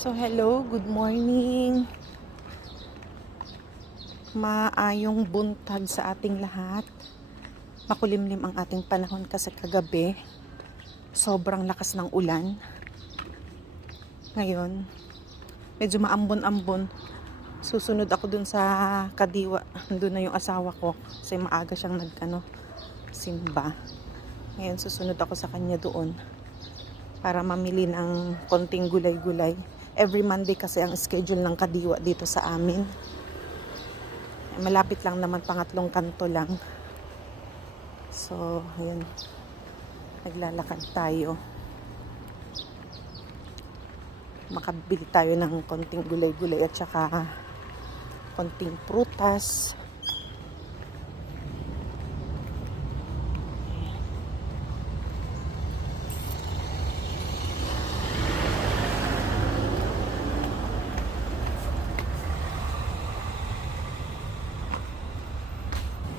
So hello, good morning. Maayong buntag sa ating lahat. Makulimlim ang ating panahon kasi kagabi sobrang lakas ng ulan. Ngayon, medyo maambon-ambon. Susunod ako dun sa Kadiwa. Doon na yung asawa ko kasi maaga siyang simba. Ngayon susunod ako sa kanya doon para mamili ng konting gulay-gulay. Every Monday kasi ang schedule ng Kadiwa dito sa amin. Malapit lang naman, pangatlong kanto lang. So, ayun. Naglalakad tayo. Makabili tayo ng konting gulay-gulay at saka konting prutas.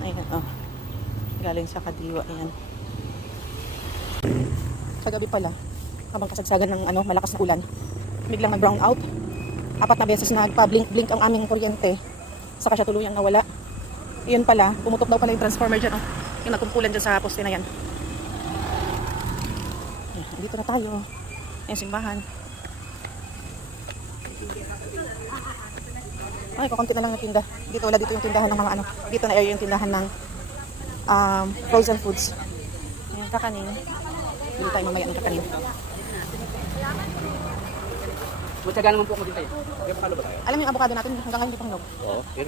Ayan, oh. Galing sa Kadiwa, ayan. Kagabi pala, habang kasagsagan ng malakas na ulan, biglang nag-brown out. 4 na beses nagpa-blink-blink ang aming kuryente. Saka siya tuluyang nawala. Iyon pala, pumutok daw pala yung transformer dyan, oh. Yung nagkumpulan dyan sa poste na yan. Ayan, dito na tayo. Ayan, simbahan. Ay, kukunti na lang yung tinda. Dito wala dito yung tindahan ng mga Dito na area yung tindahan ng frozen foods. Ayan, kakanin. Dito tayo mamaya ng kakanin. Matyaga naman po ako din tayo. Alam mo yung avocado natin hanggang ngayon hindi pang hinog? Oo, yun.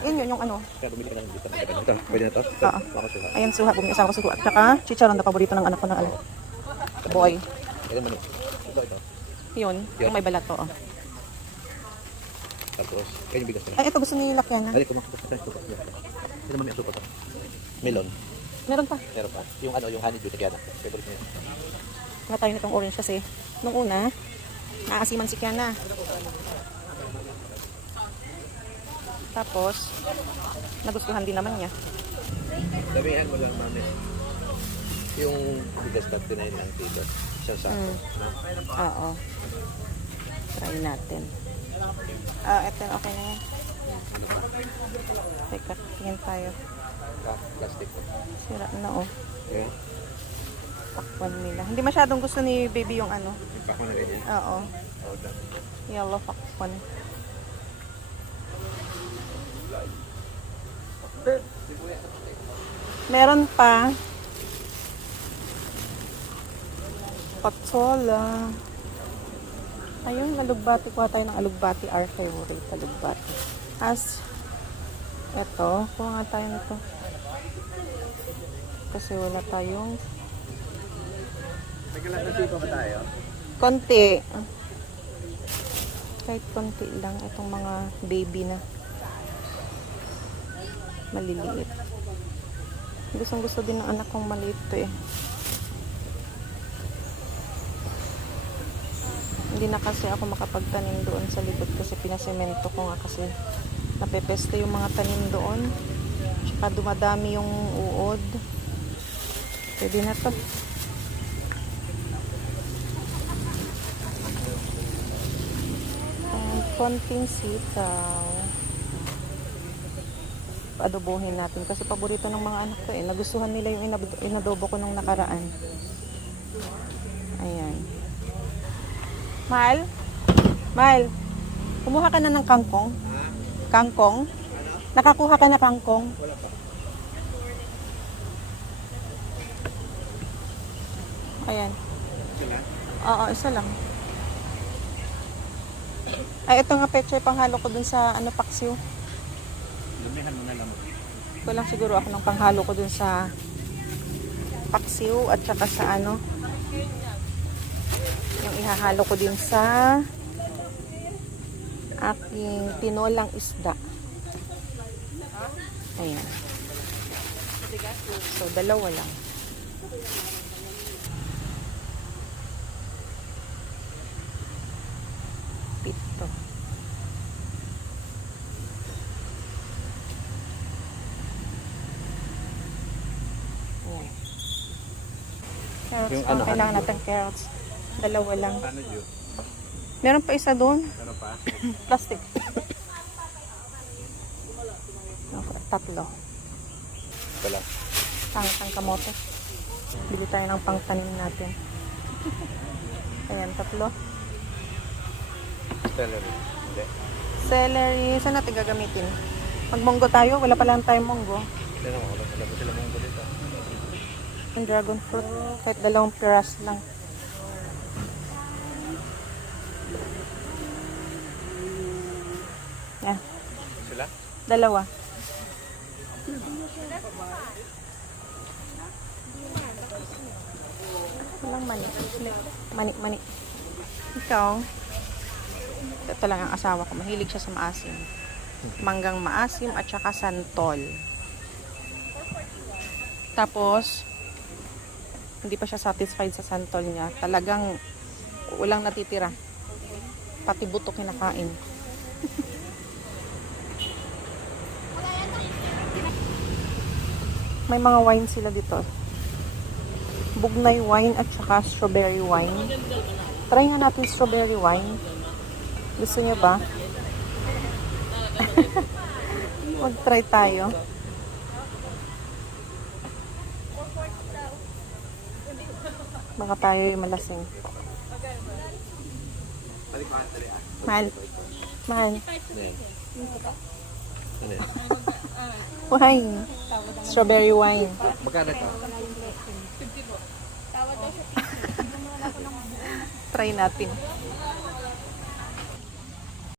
Yun yung Kaya bumili ka lang dito. Ito, pwede na to? Oo. Ayan, suha. Bumili asawa ko suha. At saka, chicharon na paborito ng anak ko ng boy. Ito mani. Ito. Yun, yung may balat to. Oh. Tapos, kaya yung bigas na. Ay, ito gusto ni Lakyan na. Ay, ito naman may asupa to. Melon. Meron pa. Meron pa. Yung yung honeydew, Kiana. Favorite niya. Nga tayo nitong orange kasi nung una, naasiman si Kiana. Tapos, nagustuhan din naman niya. Damihan mo lang, mami. Yung bigas na tinayin lang dito. Isang sako. Oo. Try natin. Ito okay na yan. Teka, tingin tayo. Plastic. Sira na, oh. Yeah. Pakwan nila. Hindi masyadong gusto ni baby yung Pakwan na ganyan. Oo. Yellow pakwan. Meron pa. Patsola. Ayun, alugbati. Kuha tayo ng alugbati. Our favorite alugbati. Eto. Kuha nga tayo nito. Kasi wala tayong Naglalasipa ba tayo? konti. Kahit konti lang. Itong mga baby na maliliit. Gusto din ng anak kong maliit to eh. Hindi na kasi ako makapagtanim doon sa likod kasi pinasemento ko nga kasi napepeste yung mga tanim doon. Tsaka dumadami yung uod. Pwede na to. And konting sitaw. Paadobohin natin kasi paborito ng mga anak ko eh. Nagustuhan nila yung inadobo ko nung nakaraan. Ayan. Mahal, kumuha ka na ng kangkong? Kangkong? Nakakuha ka na kangkong? Wala pa. Ayan. Sila? Oo, isa lang. Ay, ito nga peche, panghalo ko dun sa paksiw. Lumihan mo na lang. Walang siguro ako ng panghalo ko dun sa paksiw at saka sa yung ihahalo ko din sa aking tinolang isda. Ayan. So, dalawa lang. Pito. Ayan. Carrots. Yung Kailangan natin carrots. Dalawa lang. Ano yun? Meron pa isa doon. Ano pa? Plastic. Tatlo. Wala. Tang kamote. Bili tayo ng pangtanim natin. Ayan, tatlo. Celery. Hindi. Celery. Saan natin gagamitin? Magmonggo tayo? Wala pa lang tayong monggo. Ano, wala pa sila mong dito. Yung dragon fruit. Kahit 2 piras lang. Yan. Sila? 2. Walang mani. Mani. Ikaw? Ito lang ang asawa ko. Mahilig siya sa maasim. Manggang maasim at saka santol. Tapos, hindi pa siya satisfied sa santol niya. Talagang walang natitira. Pati buto kinakain. May mga wine sila dito. Bugnay wine at saka strawberry wine. Try nga natin strawberry wine. Gusto niyo ba? Mag-try tayo. Baka tayo yung malasing. Mahal. Mahal. Ano yan? Wine. Strawberry wine. Magkano ka? Try natin.